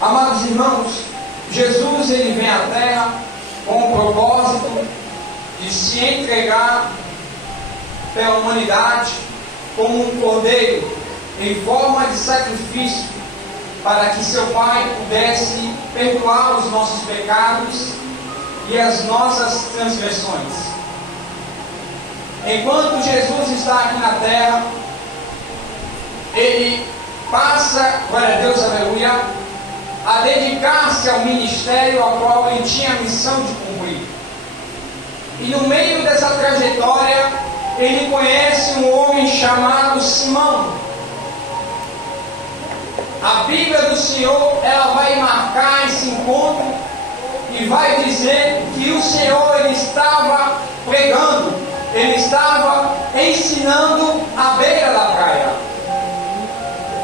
Amados irmãos, Jesus ele vem à terra com o propósito de se entregar pela humanidade como um cordeiro em forma de sacrifício, para que seu Pai pudesse perdoar os nossos pecados e as nossas transgressões. Enquanto Jesus está aqui na terra, ele passa, glória a Deus, aleluia, a dedicar-se ao ministério ao qual ele tinha a missão de cumprir. E no meio dessa trajetória, ele conhece um homem chamado Simão. A Bíblia do Senhor, ela vai marcar esse encontro e vai dizer que o Senhor ele estava pregando, ele estava ensinando à beira da praia.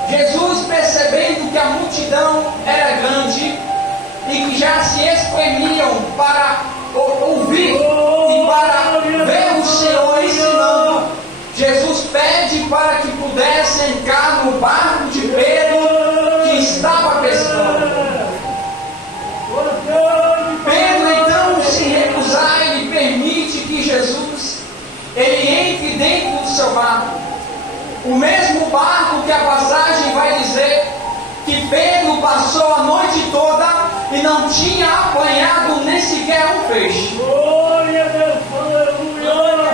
Jesus, percebendo que a multidão era grande e que já se espremiam para ouvir e para ver o Senhor ensinando, Jesus pede para que pudesse entrar no barco de Pedro, que estava pescando. Pedro então, se recusar, ele permite que Jesus ele entre dentro do seu barco. O mesmo barco que a passagem vai dizer que Pedro passou a noite toda e não tinha apanhado nem sequer um peixe.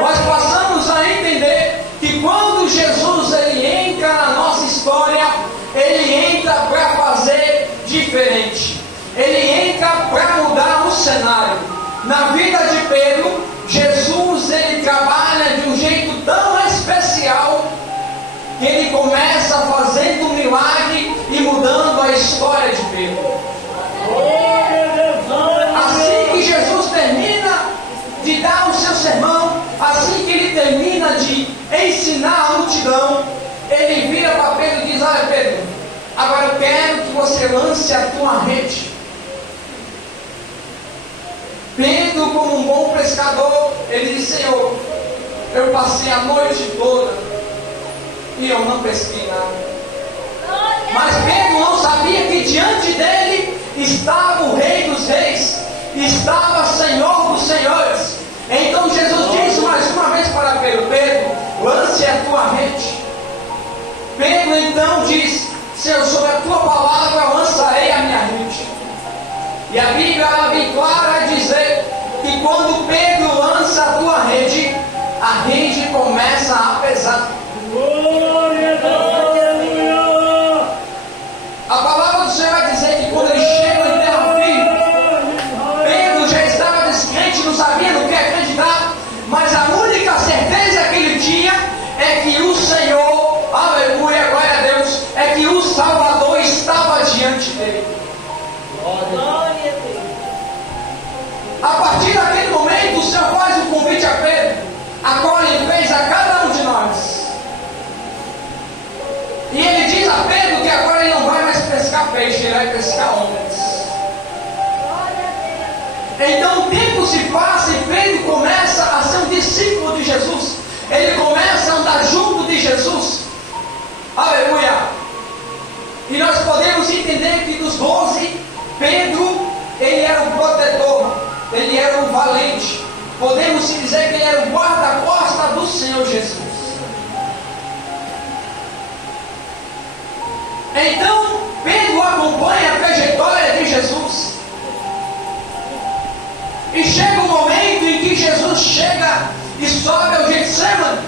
Nós passamos a entender que quando Jesus ele entra na nossa história, ele entra para fazer diferente. Ele entra para mudar o cenário. Na vida de Pedro, Jesus ele trabalha de um jeito tão especial que ele começa fazendo um milagre e mudando a história de Pedro. Assim que Jesus termina de dar o seu sermão, assim que ele termina de ensinar a multidão, ele vira para Pedro e diz: olha Pedro, agora eu quero que você lance a tua rede. Pedro, como um bom pescador, ele diz: Senhor, eu passei a noite toda e eu não pesquei nada. Mas Pedro não sabia que diante dele estava o Rei dos Reis, estava Senhor dos Senhores. Então Jesus disse mais uma vez para Pedro: Pedro, lance a tua rede. Pedro então diz: Senhor, sobre a tua palavra lançarei a minha rede. E a Bíblia é bem clara a dizer que quando Pedro lança a tua rede, a rede começa a pesar. A palavra do Senhor vai dizer que quando ele chega em terra firme, Pedro já estava descrente, não sabia no que acreditar, mas a única certeza que ele tinha é que o Senhor, aleluia, glória a Deus, é que o Salvador estava diante dele. A partir daquele momento, o Senhor faz um convite a Pedro, a qual ele fez a cada um de nós. E ele diz a Pedro que agora ele não vai mais pescar peixe, ele vai pescar homens. Então o tempo se passa e Pedro começa a ser um discípulo de Jesus. Ele começa a andar junto de Jesus. Aleluia! E nós podemos entender que dos 12, Pedro, ele era o protetor, ele era o valente. Podemos dizer que ele era o guarda-costas do Senhor Jesus. Então, Pedro acompanha a trajetória de Jesus. E chega um momento em que Jesus chega e sobe ao Getsemane.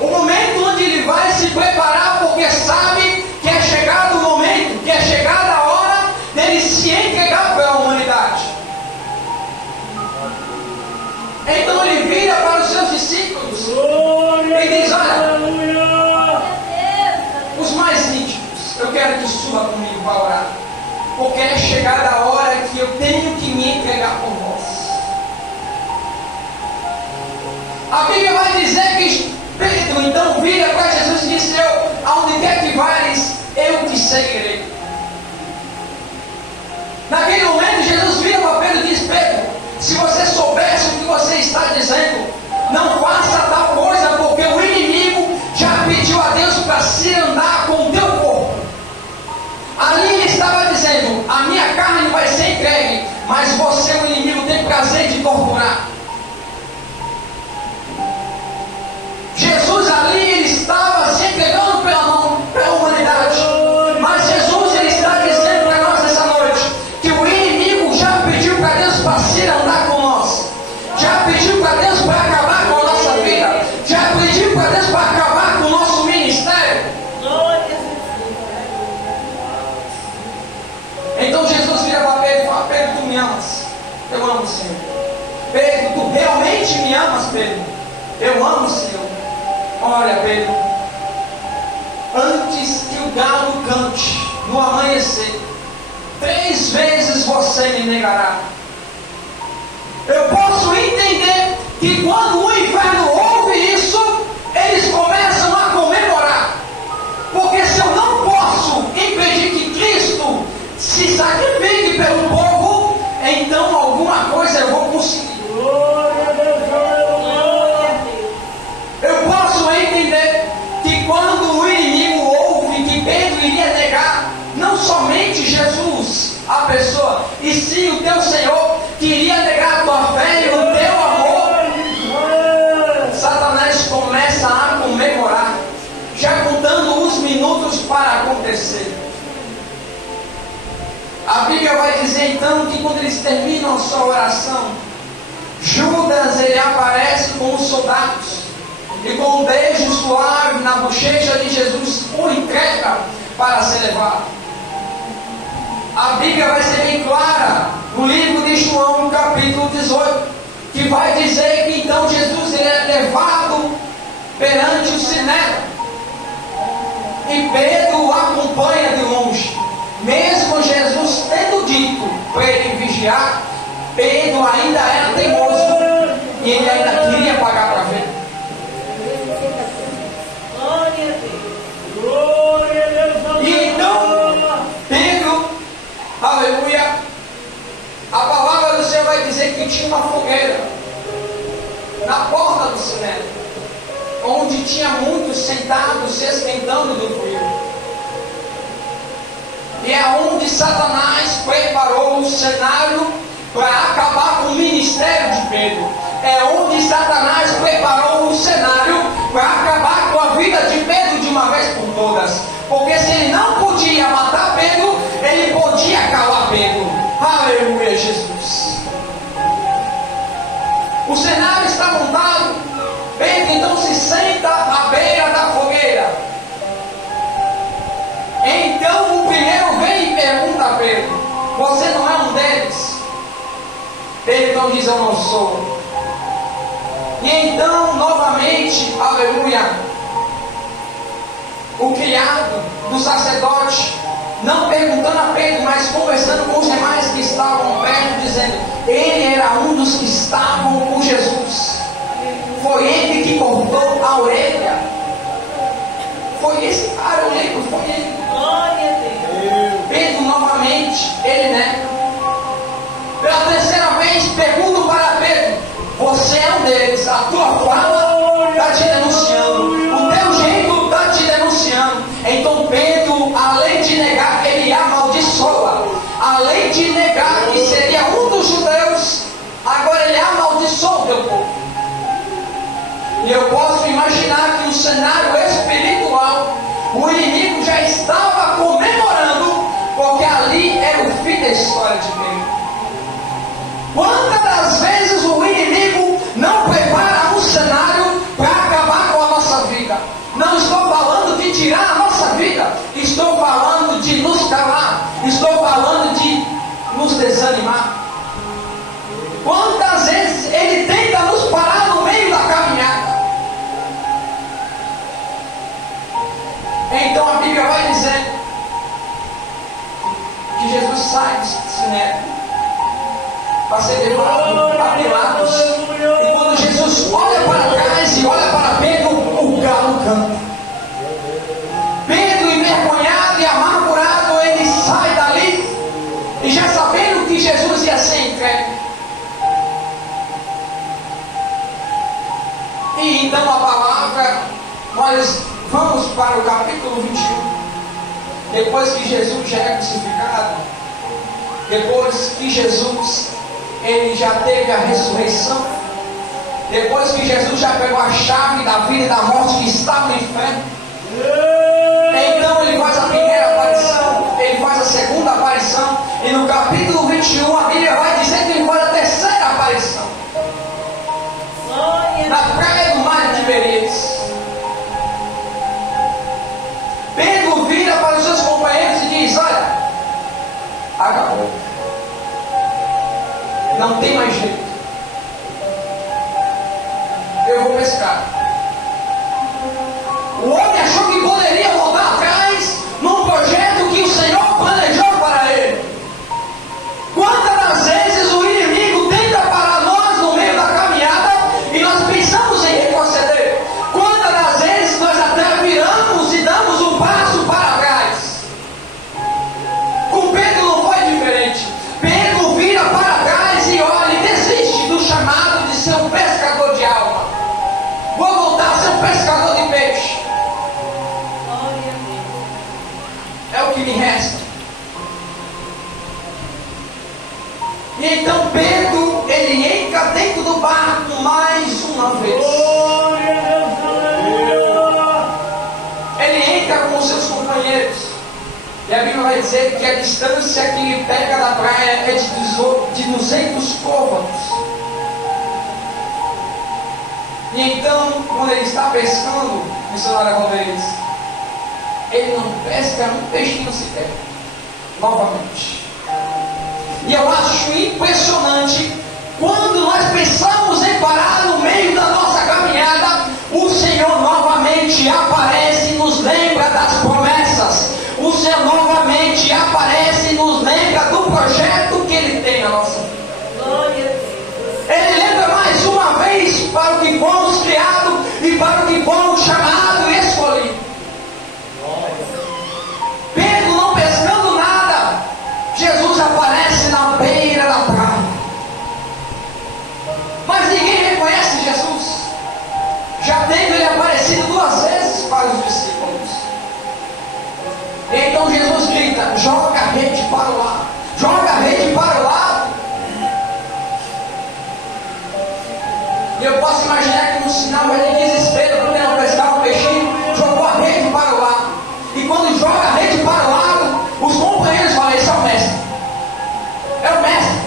O momento onde ele vai se preparar, porque sabe que é chegado o momento, que é chegada a hora dele se entregar pela humanidade. Então ele vira para os seus discípulos e diz: olha, os mais íntimos, eu quero que suba comigo para orar, porque é chegada a hora que eu tenho que me entregar por vós. A Bíblia vai dizer que Pedro então vira para Jesus e diz: Senhor, aonde quer que vais, eu te seguirei. Naquele momento Jesus vira para Pedro e diz: Pedro, se você soubesse o que você está dizendo, não faça tal coisa, porque o inimigo já pediu a Deus para se andar com o teu corpo. Ali ele estava dizendo: Então Jesus vira para Pedro e fala: Pedro, tu me amas? Eu amo, Senhor. Pedro, tu realmente me amas, Pedro? Eu amo, Senhor. Olha, Pedro, antes que o galo cante no amanhecer, 3 vezes você me negará. Eu posso entender que quando o inferno ouve isso, eles começam a comemorar. Porque se eu não posso impedir que Cristo se sacrifique pelo povo, então alguma coisa eu vou conseguir. Eu posso entender que quando o inimigo ouve que Pedro iria negar, não somente Jesus, a pessoa, e sim o teu Senhor, que iria negar a tua fé e o teu amor, Satanás começa a comemorar, já contando os minutos para acontecer. A Bíblia vai dizer então que quando eles terminam a sua oração, Judas ele aparece com os soldados e com um beijo suave na bochecha de Jesus o entrega para ser levado. A Bíblia vai ser bem clara no livro de João, no capítulo 18, que vai dizer que então Jesus ele é levado perante o Sinédrio e Pedro o acompanha de longe. Mesmo Jesus tendo dito para ele vigiar, Pedro ainda era teimoso e ele ainda queria pagar para ver. E então Pedro, aleluia, a palavra do Senhor vai dizer que tinha uma fogueira na porta do Sinédrio, onde tinha muitos sentados se esquentando do frio. E é onde Satanás preparou o cenário para acabar com o ministério de Pedro. É onde Satanás preparou o cenário para acabar com a vida de Pedro de uma vez por todas. Porque se ele não podia matar Pedro, ele podia calar Pedro. Aleluia, Jesus. O cenário está montado. Pedro então se senta à beira da fogueira. Então o primeiro vem e pergunta a Pedro: você não é um deles? Pedro então diz: eu não sou. E então novamente, aleluia, o criado do sacerdote, não perguntando a Pedro, mas conversando com os demais que estavam perto, dizendo: ele era um dos que estavam com Jesus. Foi ele que cortou a orelha. Foi esse cara, eu lembro, foi ele. Pedro novamente, ele nega. Pela terceira vez, pergunto para Pedro: você é um deles, a tua fala está te denunciando, o teu jeito está te denunciando. Então Pedro, além de negar, ele amaldiçoa. Além de negar que seria um dos judeus, agora ele amaldiçoa o teu povo. E eu posso imaginar que no cenário espiritual, o inimigo já estava comemorando, porque ali era o fim da história de Pedro. Quantas das vezes o inimigo não prepara um cenário para acabar com a nossa vida? Não estou falando de tirar a nossa vida, estou falando de nos calar, estou falando de nos desanimar. Quantas vezes ele tenta nos parar no meio da caminhada? Então a Bíblia vai dizer que Jesus sai do Sinédrio para ser levado a Pilatos. E quando Jesus olha para trás e olha para Pedro, o galo canta. Pedro, envergonhado e amargurado, ele sai dali e já sabendo que Jesus ia ser entregue. E então a palavra, nós vamos para o capítulo 21. Depois que Jesus já é crucificado, depois que Jesus ele já teve a ressurreição, depois que Jesus já pegou a chave da vida e da morte que estava no inferno, então ele faz a primeira aparição, ele faz a segunda aparição, e no capítulo 21 a Bíblia vai dizer que ele faz a terceira aparição na praia do mar de Tiberíades. Pedro vira para os seus companheiros e diz: olha, Acabou. Não tem mais jeito. Eu vou pescar. O homem achou que poderia voltar atrás num projeto que o Senhor planejou para ele. Quantas das vezes o inimigo tenta parar nós no meio da caminhada e nós pensamos em retroceder? Quantas das vezes nós até viramos e damos um passo para trás? Com Pedro não foi diferente. Pedro vira para trás e olha e desiste do chamado de ser um pescador de alma. Vou voltar a ser um pescador de peixe. É o que me resta. E então Pedro, ele entra dentro do barco mais uma vez. Ele entra com seus companheiros. E a Bíblia vai dizer que a distância que ele pega da praia é de 200 côvados. E então, quando ele está pescando, missionária Rodrigues, ele não pesca um peixinho sequer. Novamente. E eu acho impressionante quando nós pensamos em parar no meio da nossa caminhada, o Senhor novamente aparece e nos lembra das promessas. O Senhor novamente aparece e nos lembra do projeto que Ele tem na nossa vida. Ele lembra mais uma vez para o que fomos criados e para o que fomos chamados e escolhidos. Pedro não pescando nada, Jesus aparece na beira da praia. Mas ninguém reconhece Jesus, já tendo ele aparecido 2 vezes para os discípulos. Então Jesus grita: joga a rede para o lado, joga a rede para o lado. E eu posso imaginar que no sinal de desespero, quando ele não pescava o peixinho, jogou a rede para o lado. E quando joga a rede para o lado, os companheiros falam: esse é o mestre. É o mestre.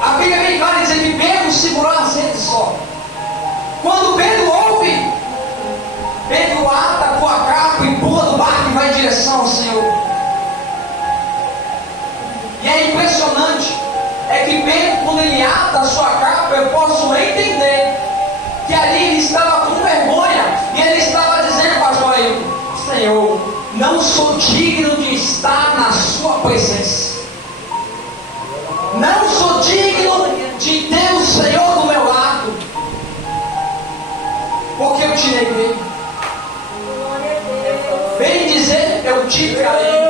A Bíblia é bem clara dizer que Pedro segurou as redes só. Quando Pedro ouve, Pedro ata com a capa e pula do barco e vai em direção ao Senhor. E é impressionante, é que Pedro, quando ele ata a sua capa, eu posso entender que ali ele estava com vergonha e ele estava dizendo para o Senhor: não sou digno de estar na sua presença. Não sou digno de ter o Senhor do meu lado, porque eu te neguei. Vem dizer, eu te traí.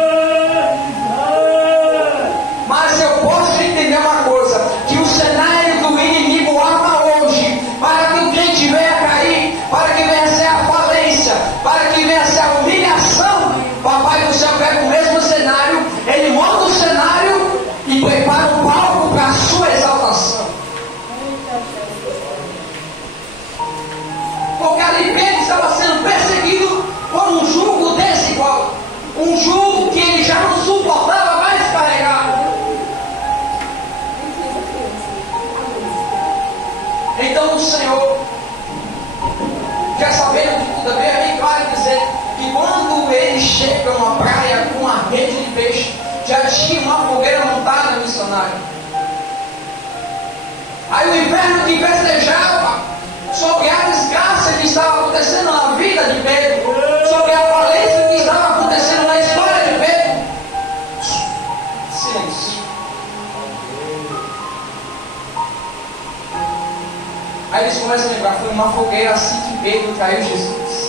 Mas eu posso entender uma coisa: que o cenário do inimigo arma hoje para que o crente venha cair, para que venha ser a falência, para que venha ser a humilhação. Papai do céu pega o mesmo cenário, ele monta o cenário e prepara um palco para a sua exaltação. Porque ali Pedro estava sendo perseguido por um jugo desigual, um jugo que ele já não suportava mais carregar. Então o Senhor, já sabendo de tudo, é bem claro dizer que quando ele chega numa praia com uma rede de peixe, já tinha uma fogueira montada, missionário. Aí o inferno que festejava sobre a desgraça que estava acontecendo na vida de Pedro, sobre a falência que estava acontecendo na história de Pedro. Silêncio. Aí eles começam a lembrar: foi uma fogueira assim que Pedro traiu Jesus.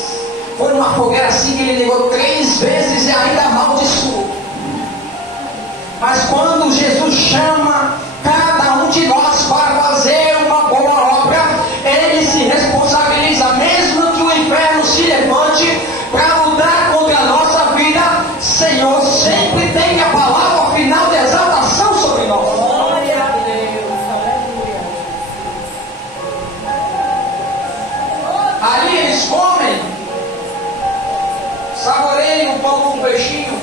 Foi uma fogueira assim que ele negou 3 vezes e ainda amaldiçoou. Mas quando Jesus chama cada um de nós para fazer uma boa obra, ele se responsabiliza, mesmo que o inferno se levante para lutar contra a nossa vida. Senhor sempre tem a palavra final de exaltação sobre nós. Glória a Deus, aleluia. Ali eles comem, saboreiam o pão com peixinho.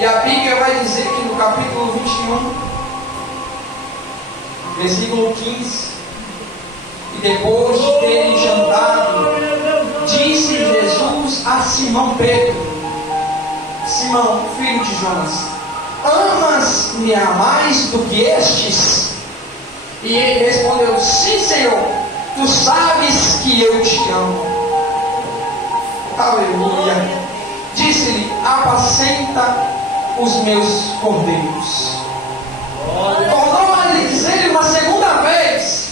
E a Bíblia vai dizer que no capítulo 21, versículo 15, e depois de terem jantado, disse Jesus a Simão Pedro: Simão, filho de Jonas, amas-me a mais do que estes? E ele respondeu: sim, Senhor, tu sabes que eu te amo. Aleluia. Disse-lhe: apacenta os meus cordeiros. Tornou a lhe dizer uma segunda vez: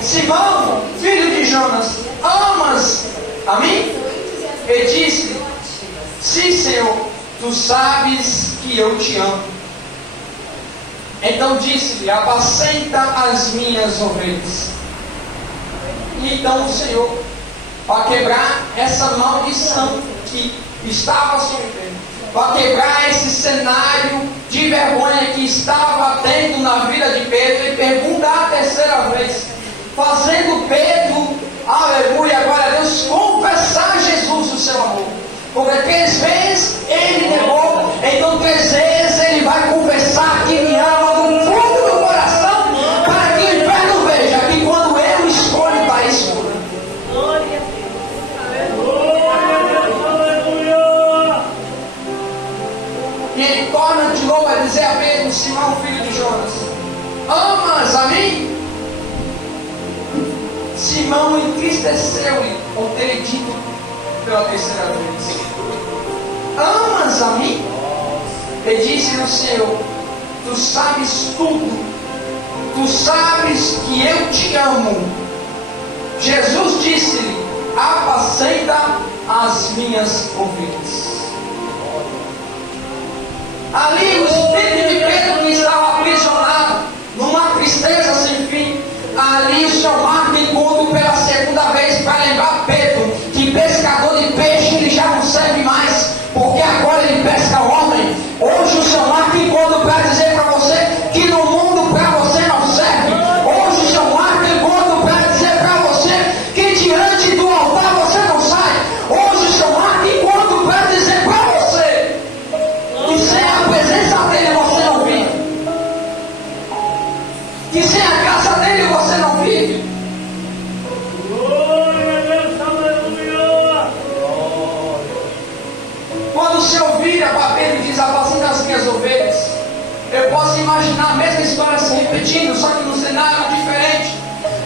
Simão, filho de Jonas, amas a mim? E disse-lhe: sim, Senhor, tu sabes que eu te amo. Então disse-lhe: apacenta as minhas ovelhas. E então o Senhor, para quebrar essa maldição que estava sobre ele, para quebrar esse cenário de vergonha que estava tendo na vida de Pedro, ele pergunta a terceira vez, fazendo Pedro, aleluia, glória a Deus, confessar a Jesus o seu amor. Porque 3 vezes ele negou, então 3 vezes ele vai confessar que me ama do fundo do coração, para que o inferno veja que quando eu escolho para isso. Glória a Deus. E ele torna de novo a dizer a Pedro: Simão, filho de Jonas, amas a mim? Simão entristeceu-lhe por ter dito pela terceira vez: amas a mim? E disse-lhe o Senhor: tu sabes tudo, tu sabes que eu te amo. Jesus disse-lhe: apacenta as minhas ovelhas. Ali o espírito de Pedro, que estava aprisionado numa tristeza sem fim, ali o Senhor marca encontro pela segunda vez para lembrar Pedro que pescador de peixe ele já não serve mais, porque agora ele pesca homem. Hoje o Senhor marca encontro para dizer para você que no mundo para você não serve. Hoje o Senhor marca encontro para dizer para você que diante do altar você não sai. Hoje o Senhor marca encontro para dizer para você que sem a presença dele você não vive, que sem a graça dele você não vive. Quando o Senhor vira para Pedro e diz: apacenta as minhas ovelhas, eu posso imaginar a mesma história se repetindo, só que num cenário diferente.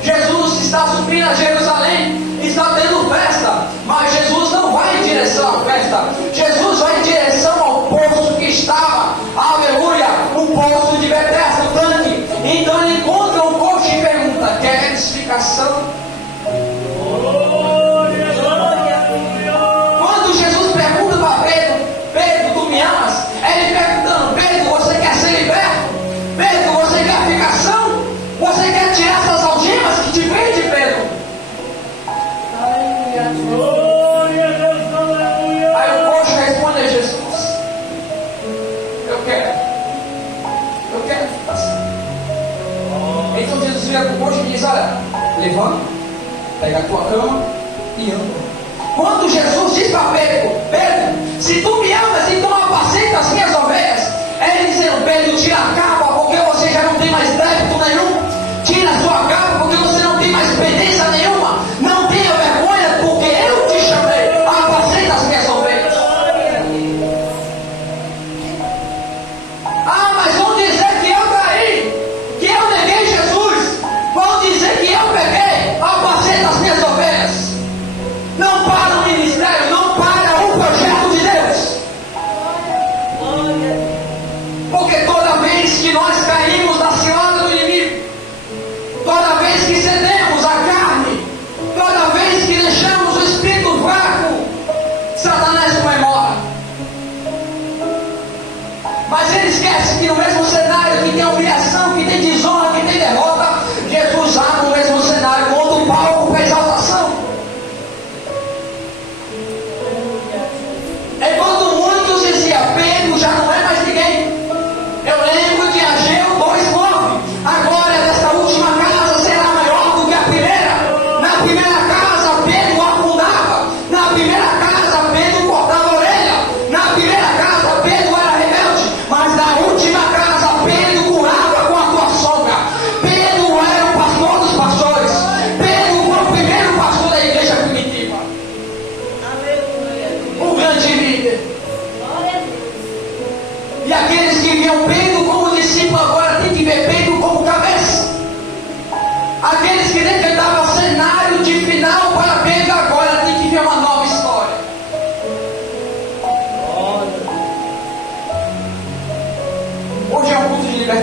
Jesus está subindo a Jerusalém, está tendo festa, mas Jesus não vai em direção à festa, Jesus vai em direção ao poço que estava, aleluia, o poço de Betesda, o tanque. Então ele encontra um coach e pergunta: quer explicação? Quando Jesus pergunta para Pedro: Pedro, tu me amas? Ele perguntando: Pedro, você quer ser liberto? Pedro, você quer ficação? Você quer tirar essas algemas que te prendem, Pedro? Aí o coach responde a Jesus: eu quero ficação. Então Jesus vira para o coach e diz: olha, levanta, pega a tua cama e anda. Quando Jesus diz para Pedro: Pedro, se tu me amas, então apacenta as minhas ovelhas. Ele dizendo: Pedro, tira a capa, porque você já não tem mais débito nenhum. Tira a sua capa, porque você não tem mais pendência nenhuma. Não tenha vergonha, porque eu te chamei. Apacenta as minhas ovelhas. Ah, mas vão dizer que eu caí, que eu neguei Jesus. Vão dizer que eu peguei. Apacenta as minhas ovelhas. Não para o ministério, não para o projeto de Deus. Porque toda vez que nós caímos na cilada do inimigo, toda vez que cedemos a carne, toda vez que deixamos o espírito fraco, Satanás comemora. Mas ele esquece que no mesmo cenário que tem humilhação, que tem desonra, que tem derrota, Jesus abre no mesmo cenário, monta um palco para exaltação. Enquanto muitos diziam: Pedro já não é mais ninguém. Eu lembro de Ageu 2:9. A glória desta última casa será maior do que a primeira. Na primeira casa Pedro afundava. Na primeira casa Pedro cortava a orelha. Na primeira casa Pedro era rebelde. Mas na última casa Pedro curava com a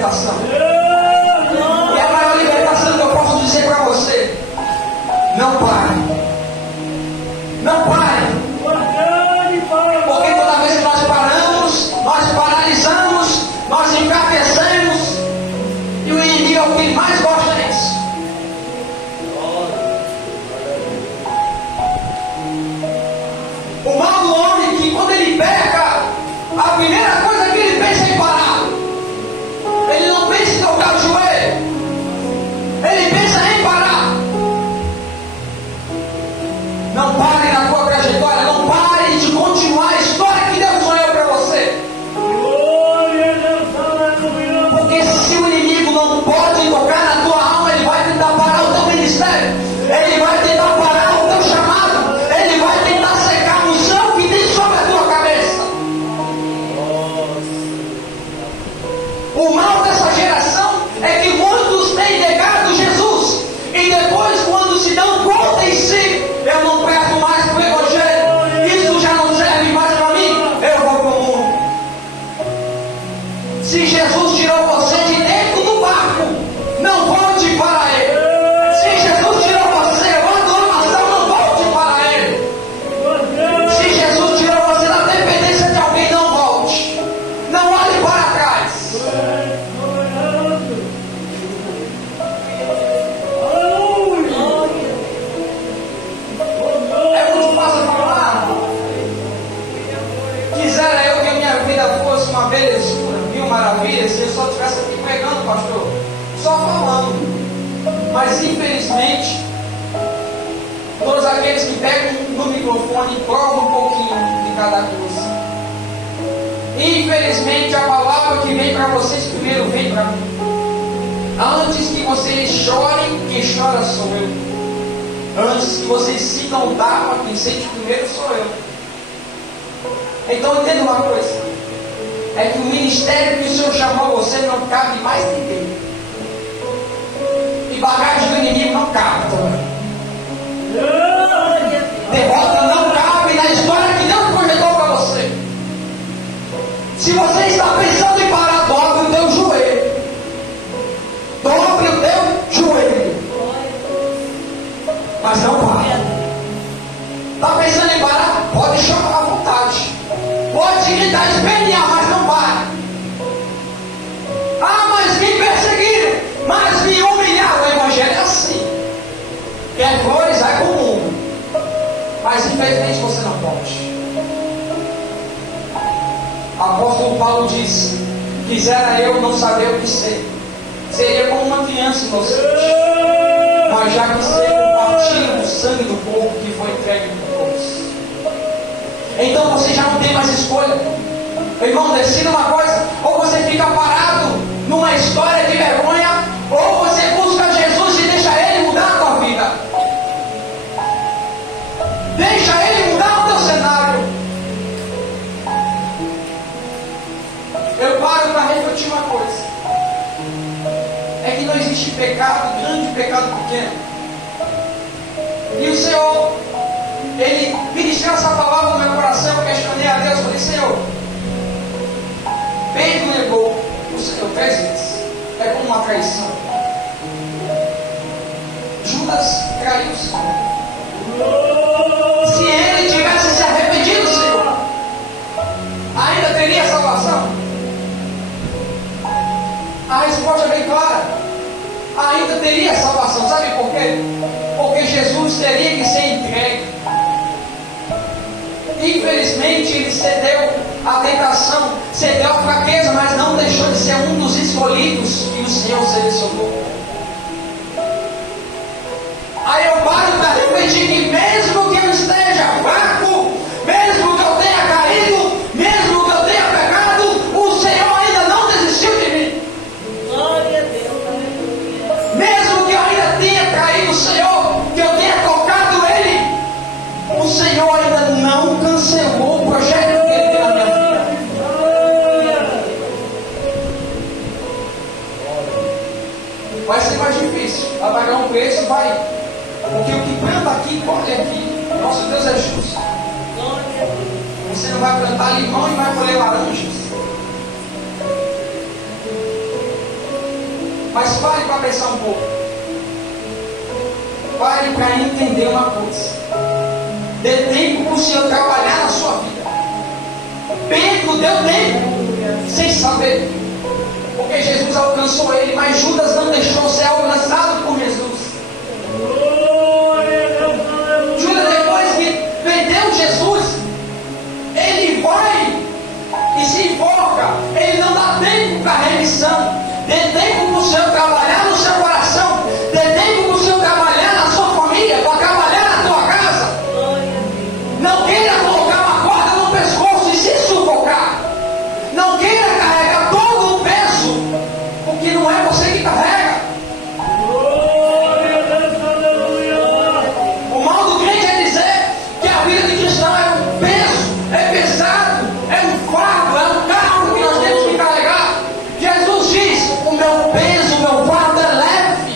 libertação. E a maior libertação que eu posso dizer para você: não pare. Não pare. Porque toda vez que nós paramos, nós paralisamos, nós enfraquecemos. E o inimigo é o que ele mais gosta disso. O mal do homem, que quando ele peca, a primeira coisa que ele pensa é em parar. Ele não pensa em tocar o joelho. Ele pensa em parar. Não pare na tua trajetória. Não pare de continuar a história que Deus sonhou para você. Porque se o inimigo não pode tocar na tua alma, ele vai tentar parar o teu ministério. Ele vai tentar parar o teu chamado. Ele vai tentar secar a unção que tem sobre a tua cabeça. O mal dessa geração é que muitos têm negado Jesus. E depois, quando se dão conta em si, eu não presto mais para o evangelho, isso já não serve mais para mim, eu vou para o mundo. Se Jesus tirou você de dentro do barco, não volte para ele. Se Jesus tirou você da dominação, não volte para ele. Se Jesus tirou você da dependência de alguém, não volte. Não olhe para trás. É muito fácil falar. Quisera eu que a minha vida fosse uma belezura, mil maravilhas, se eu só estivesse aqui pregando, pastor, só falando. Mas infelizmente, todos aqueles que pegam no microfone provam um pouquinho de cada coisa. Infelizmente, a palavra que vem para vocês primeiro vem para mim. Antes que vocês chorem, quem chora sou eu. Antes que vocês sintam tapa, quem sente primeiro sou eu. Então entenda uma coisa: é que o ministério que o Senhor chamou você não cabe mais ninguém. E bagagem do inimigo não cabe também. Derrota não cabe na história que Deus projetou para você. Se você está pensando em parar, dobre o teu joelho. Dobre o teu joelho. Mas não para. Está pensando em parar? Pode chorar à vontade. Pode gritar, espernear, mas não para. Ah, mas me perseguiram, mas me humilharam. O evangelho é assim. Quer flores, vai com o mundo. Mas infelizmente você não pode. O apóstolo Paulo diz: quisera eu não saber o que sei. Seria como uma criança inocente. Mas já que sei, compartilho do sangue do povo que foi entregue por todos. Então você já não tem mais escolha. Irmão, decida uma coisa: ou você fica parado numa história de vergonha, ou você busca Jesus e deixa Ele mudar a tua vida. Deixa Ele mudar o teu cenário. Eu paro para refletir uma coisa: é que não existe pecado grande e pecado pequeno. E o Senhor, Ele ministrou essa palavra no meu coração. Eu questionei a Deus, falei: Senhor, Pedro negou o Senhor 3 vezes. É como uma traição. Judas traiu o Senhor. Se ele tivesse se arrependido, Senhor, ainda teria salvação? A resposta é bem clara: ainda teria salvação. Sabe por quê? Porque Jesus teria que ser entregue. Infelizmente ele cedeu à tentação, cedeu à fraqueza, mas não deixou de ser um dos escolhidos que o Senhor selecionou. Aí eu paro para refletir que mesmo que eu esteja fraco, mesmo que eu tenha caído, mesmo que eu tenha pecado, o Senhor ainda não desistiu de mim. Glória a Deus, aleluia. Mesmo que eu ainda tenha traído o Senhor, que eu tenha tocado Ele, o Senhor ainda não cancelou o projeto que Ele tem na minha vida. Vai ser mais difícil, vai pagar um preço, vai. Porque o que planta aqui, colhe aqui. Nosso Deus é justo. Você não vai plantar limão e vai colher laranjas. Mas pare para pensar um pouco. Pare para entender uma coisa. Dê tempo para o Senhor trabalhar na sua vida. Pedro deu tempo, sem saber. Porque Jesus alcançou ele, mas Judas não deixou ser alcançado por Jesus. Judas, depois que vendeu Jesus, ele vai e se enfoca. Ele não dá tempo para a remissão. Dê tempo para o Senhor trabalhar no seu coração. Dê tempo para o Senhor trabalhar na sua família, para trabalhar na tua casa. Não queira colocar uma corda no pescoço e se sufocar. Não queira carregar todo o peso, porque não é você que carrega. O mal do crente é dizer que a vida de cristão é um peso, é pesado, é um fardo, é um carro que nós temos que carregar. Jesus diz: o meu peso, o meu fardo é leve.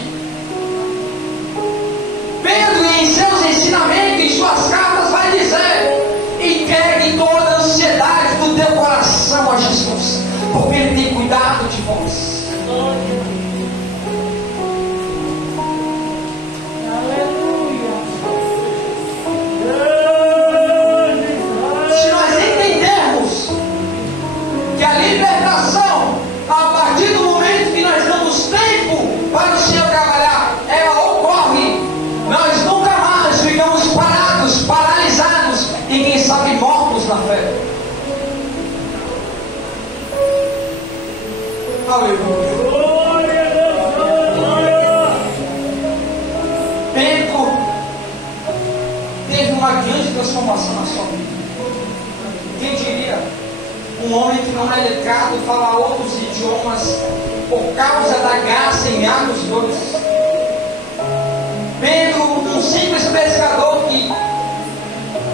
Pedro, em seus ensinamentos, em suas cartas, vai dizer: entregue toda a ansiedade do teu coração a Jesus, porque Ele tem cuidado de vós. Se nós entendermos que a libertação, a partir do momento que nós damos tempo para o Senhor trabalhar, ela ocorre. Nós nunca mais ficamos parados, paralisados e quem sabe mortos na fé. Aleluia. Pedro teve uma grande transformação na sua vida. Quem diria? Um homem que não é letrado, fala outros idiomas por causa da graça em Atos 2. Pedro, um simples pescador que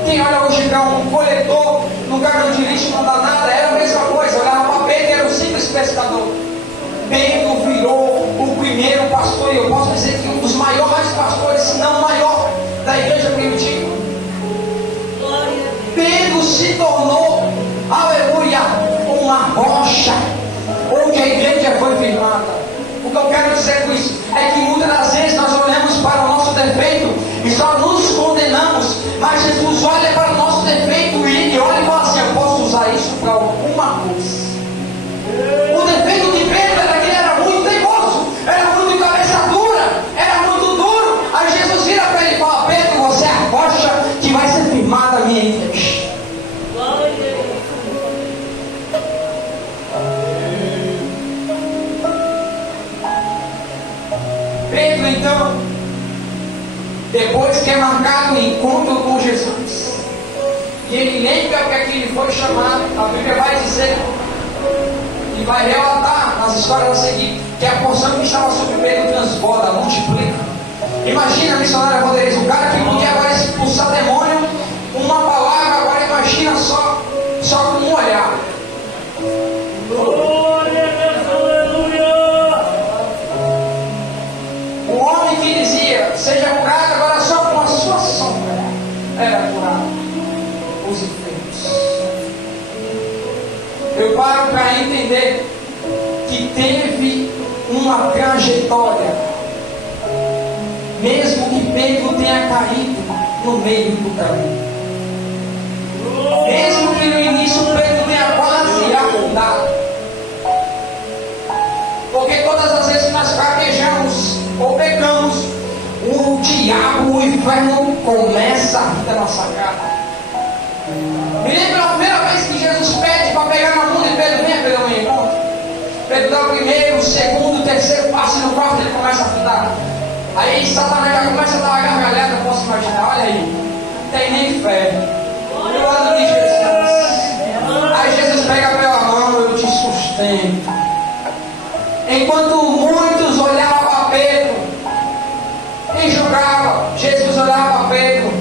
quem olha hoje para um coletor no caminhão de lixo não dá nada, era a mesma coisa. Olhava para Pedro, era um simples pescador. Pedro virou o primeiro pastor, e eu posso dizer que um dos maiores pastores, se não o maior, da igreja primitiva. Pedro se tornou, aleluia, uma rocha onde a igreja foi firmada. O que eu quero dizer com isso é que muitas das vezes nós olhamos para o nosso defeito e só nos condenamos, mas Jesus olha para o nosso defeito e olha e fala assim: eu posso usar isso para alguma coisa. O defeito de Pedro era que ele era muito teimoso, era muito cabeça dura, era muito duro. Aí Jesus vira para ele e fala: Pedro, você é a rocha que vai ser firmada a minha igreja. Pedro, então, depois que é marcado o encontro com Jesus, e ele lembra para que ele foi chamado, a Bíblia vai dizer e vai relatar nas histórias a seguir que a porção que estava sobre Pedro transborda, multiplica. Imagina, missionário Rodrigues, o cara que podia agora expulsar demônio, uma palavra, agora imagina só com um olhar. O homem que dizia: seja curado, agora só com a sua sombra era curado. Os enfermos. Eu paro para entender que teve uma trajetória, mesmo que Pedro tenha caído no meio do caminho, mesmo que no início Pedro tenha quase afundado, porque todas as vezes que nós fraquejamos ou pecamos, o diabo, o inferno começa a vir da nossa cara. Me lembra a primeira vez que Jesus pede para pegar na mão de Pedro: venha, Pedro, me encontra. Pedro dá o primeiro, o segundo, o terceiro passo, e no quarto ele começa a afundar. Aí Satanás já começa a dar uma gargalhada, eu posso imaginar. Olha aí, não tem nem fé. Eu ando de Jesus. Aí Jesus pega pela mão: eu te sustento. Enquanto muitos olhavam para Pedro e julgavam, Jesus olhava para Pedro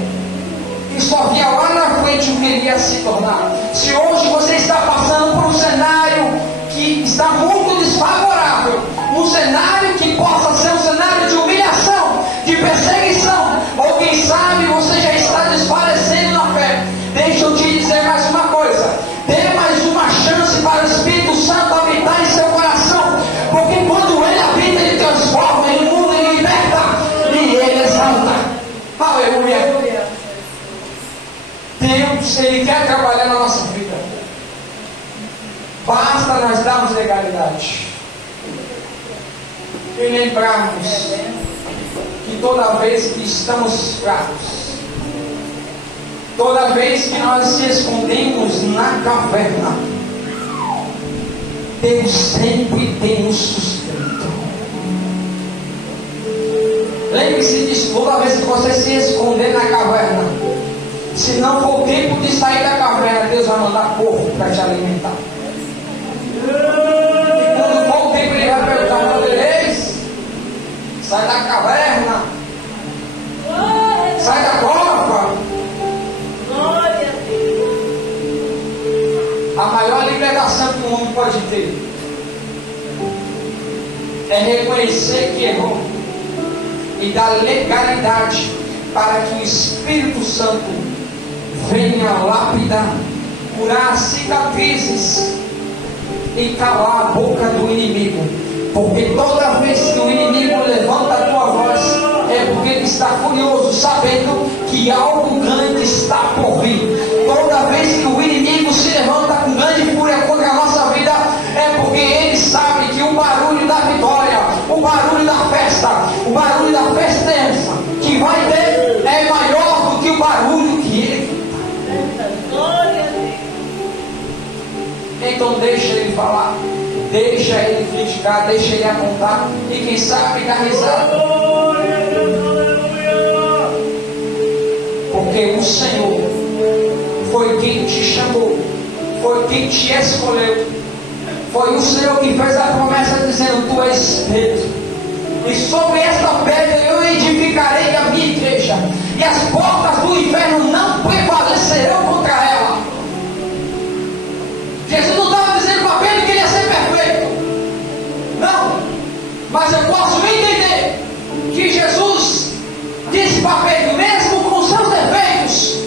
e só via lá na frente o que ele ia se tornar. Se hoje você está passando por um cenário que está muito desfavorável, um cenário que possa ser um cenário de humilhação, de perseguição, ou quem sabe você já está desfalecendo na fé, deixa eu te dizer mais uma coisa: Deus, Ele quer trabalhar na nossa vida. Basta nós darmos legalidade e lembrarmos que toda vez que estamos fracos, toda vez que nós se escondemos na caverna, Deus sempre tem um sustento. Lembre-se disso, toda vez que você se esconder na caverna, se não for o tempo de sair da caverna, Deus vai mandar porco para te alimentar. E quando for o tempo, Ele vai perguntar: Moisés, sai da caverna, sai da cova. A maior liberação que um homem pode ter é reconhecer que errou e dar legalidade para que o Espírito Santo venha lapidar, curar as cicatrizes e calar a boca do inimigo. Porque toda vez que o inimigo levanta a tua voz, é porque ele está furioso, sabendo que algo grande está por vir. Toda vez que o inimigo se levanta com grande fúria contra a nossa vida, é porque ele sabe que o barulho da vitória, o barulho da festa, o barulho da festejança que vai ter é maior do que o barulho que ele está. Então deixa ele falar, deixa ele criticar, deixa ele apontar, e quem sabe dar risada. Porque o Senhor foi quem te chamou, foi quem te escolheu, foi o Senhor que fez a promessa dizendo: tu és Pedro, e sobre esta pedra eu edificarei a minha igreja, e as portas do inferno não prevalecerão contra ela. Jesus não estava dizendo para Pedro que ele ia ser perfeito, não, mas eu posso entender que Jesus disse para Pedro: mesmo com seus defeitos,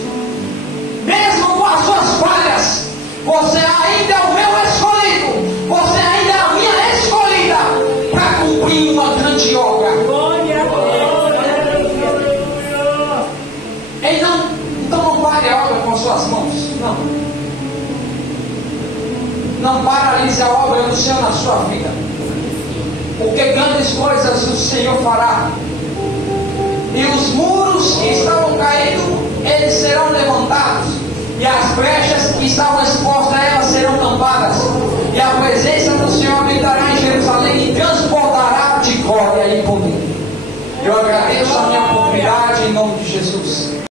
mesmo com as suas falhas, você ainda é o meu escolhido, você ainda é a minha escolhida para cumprir uma grande obra. Então não pare a obra com suas mãos, não paralise a obra do Senhor na sua vida, porque grandes coisas o Senhor fará, e os muros que estavam caindo, eles serão levantados, e as brechas que estavam expostas, elas serão tampadas, e a presença